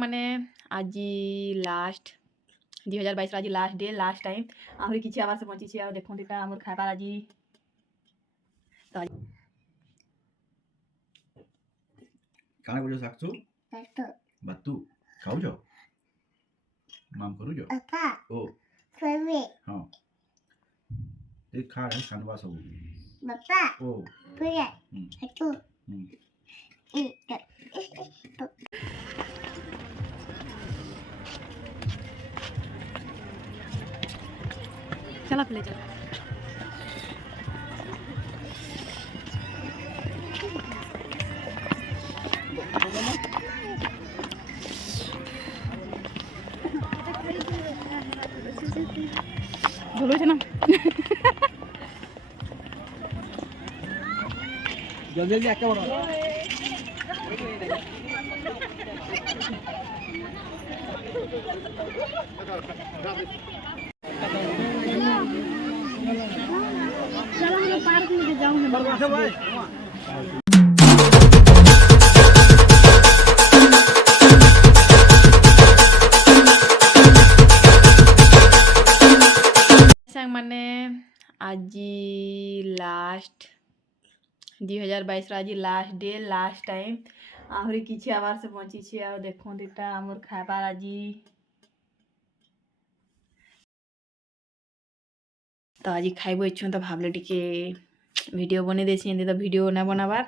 ମାନେ ଆଜି ଲାଷ୍ଟ 2022 ଆଜି ଲାଷ୍ଟ ଡେ ଲାଷ୍ଟ ଟାଇମ୍ ଆହୁରି କିଛି ଆବାର ସେ ବଞ୍ଚିଛି ଆଉ ଦେଖନ୍ତୁ ଏଇଟା ଆମର ଖାଇବାର ଆଜି କାଣା କରୁଛ ସାକ୍ସୁ ବାତୁ ଖାଉଛ ମାମ୍ କରୁଛ Papa, ଓ favorite. ହଁ ଏ ଖା ଖାନବା ସବୁ Papa, ଓ favorite. Satu. ହୁଁ चला पहले चला बोलो ना जल्दी जल्दी आके बड़ा चलो हम पार्क में जाऊंगे भाई ମାନେ ଆଜି ଲାଷ୍ଟ 2022 ଆଜି ଲାଷ୍ଟ ଡେ ଲାଷ୍ଟ ଟାଇମ୍ ଆହୁରି କିଛି ଆବାର ସେ ବଞ୍ଚିଛି ଆଉ ଦେଖନ୍ତୁ ଏଇଟା ଆମର ଖାଇବାର ଆଜି ତ ଆଜି ଖାଇବୁ ଇଚ୍ଛୁଁ ତ ଭାବିଲେ ଟିକେ ଭିଡ଼ିଓ ବନେଇ ଦେଇছি ଏମିତି ତ ଭିଡ଼ିଓ ନା ବନାବାର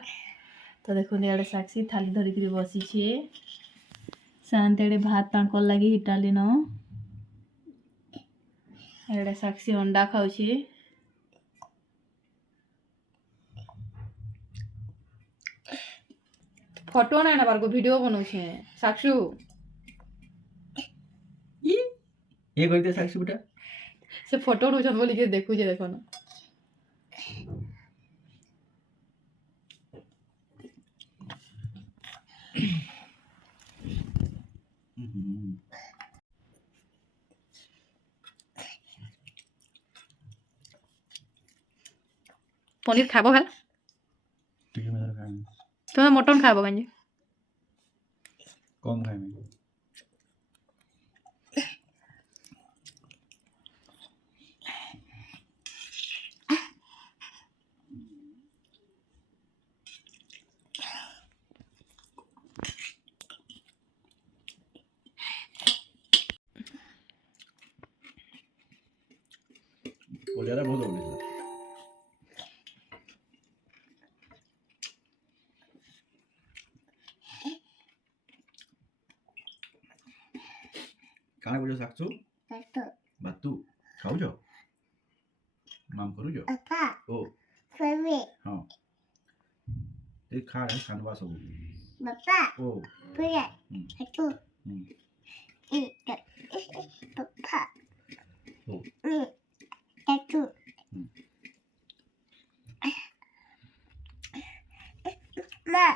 ତ ଦେଖନ୍ତୁ ଇଆଡ଼େ ସାକ୍ଷୀ ଥାଲି ଧରିକିରି ବସିଛେ ଶାନ୍ତି ଆଡ଼େ ଭାତ ତାଙ୍କର ଲାଗି ଇଟାଲିନ ଏଇଟା ସାକ୍ଷୀ ଅଣ୍ଡା ଖାଉଛି ଫଟୋ ନାଇଁ ନେବାର को वीडियो बनाउछे साक्षु ये करते साक्षी बेटा से फोटो उठौछन बोली के देखु जे देखो ना पनीर खाबो खाल तुम्हें मटन खाबो गंजी कम खाए में वो ज़्यादा बहुत हो गया କାଣା କରୁଛ ସାକ୍ସୁ ବାତୁ ଖାଉଛ ମାମ୍ କରୁଛ Papa, ଓ favorite. ହଁ ଏ ଖା ଖାନବା ସବୁ Papa, ଓ favorite. Satu. ହୁଁ Papa. ଓ Satu. Ma.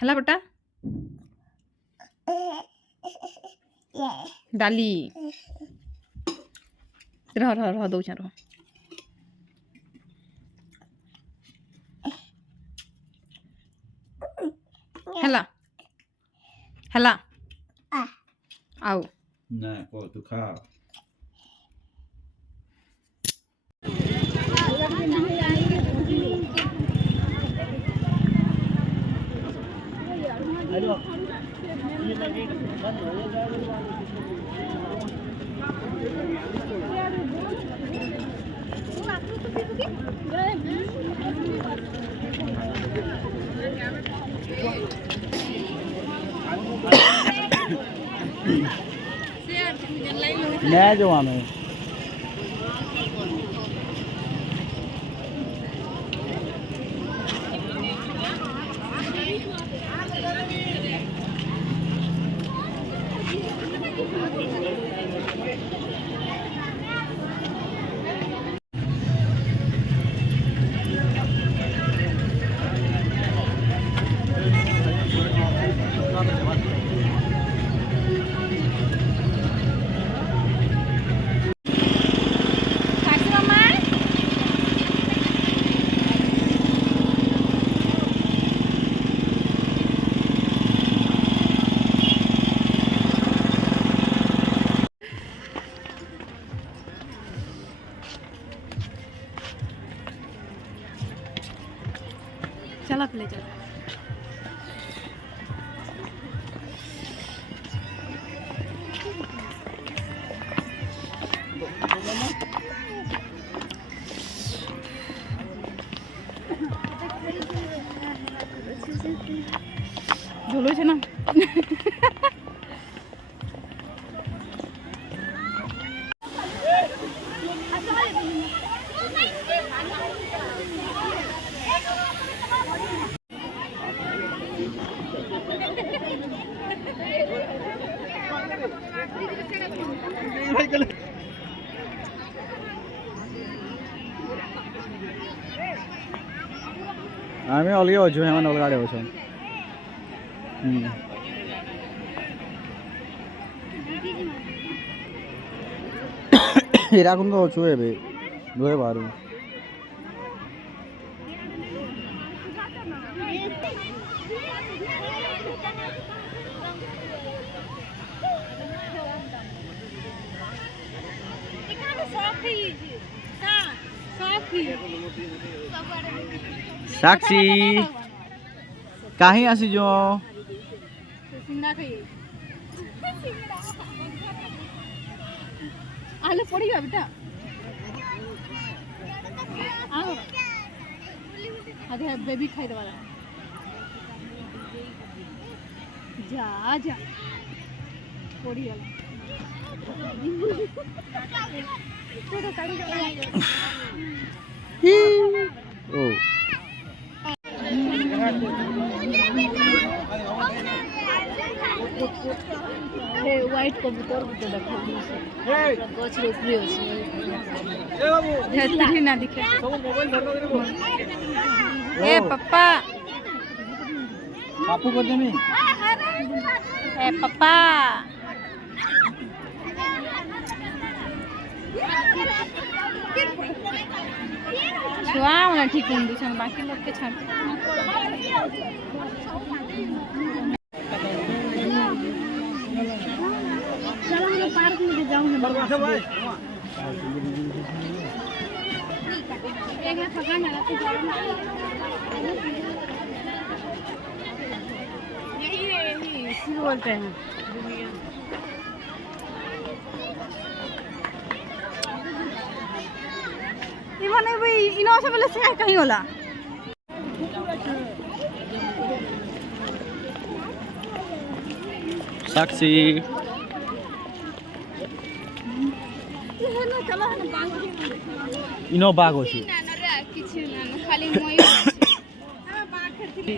हला बेटा डाली रह रह रह दौछ रह हला हला आओ ନା କହ ତୁ ଖା नया जमाना है ले चल झोलो छे ना आम्ही अलगे अछु हेमान अलगाडे अछु हिराकुन तो अछु एबे दुए बारू साक्षी कहीं आसी जो आलू पड़ेगा बेटा आओ अरे बेबी खाई दे वाला जा जा पड़ी गया ओ व्हाइट कबूतर को देखो गछ रोपली अछि ए बाबू हेतरी ना दिखे सब मोबाइल धर ए पप्पा बापू कर देमी ए पप्पा छुआ वाला ठीक होंदी छन बाकी लोग के छाड़ चलो हम पार्क में जाऊंगे एक ना थका ना यही है यही इसी बोलते हैं इमाने भाई इनो से पहले से कहीं होला साक्षी इनो बाग अछि ना ना रे किछ ना खाली मयूर अछि हम बाग खेलती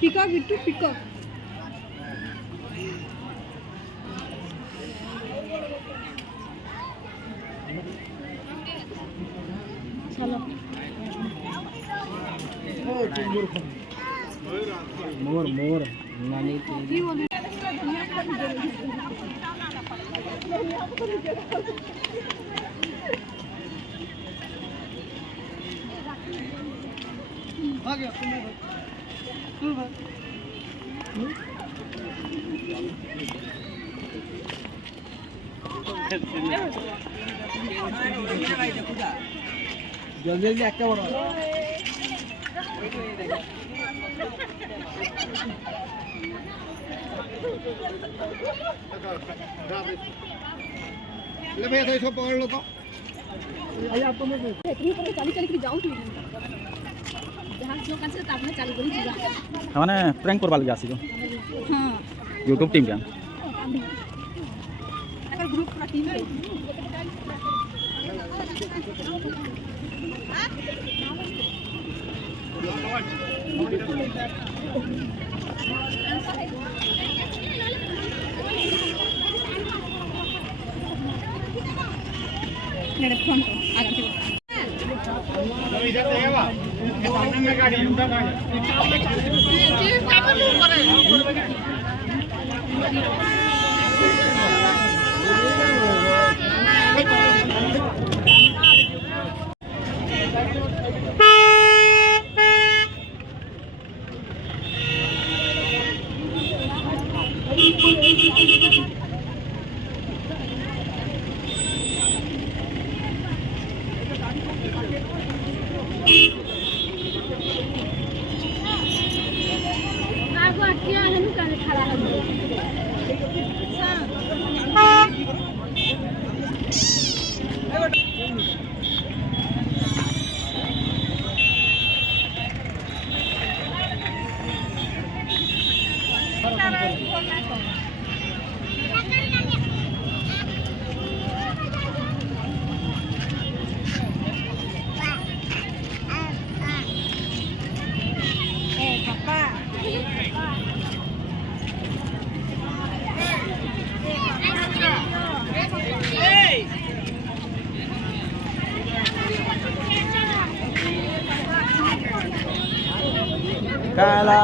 पिकअप बिट्टू पिकअप चलो मोर मोर नानी की बोल आ गया जल्दी जल्दी একটা বড় ले भैया तो इसको पकड़ लो तो अरे आप तो मैं इतनी पर चाली चाली के जाऊं तू जहां जो काছে तापने चालू करी जीवा माने प्रैंक करबा लगे आसी जो हां YouTube टीम के अगर ग्रुप पूरा टीम है मेरे फोन आगे चलो इधर देवा ये सामने में गाड़ी उधर आ ये काबर लो करे Kala.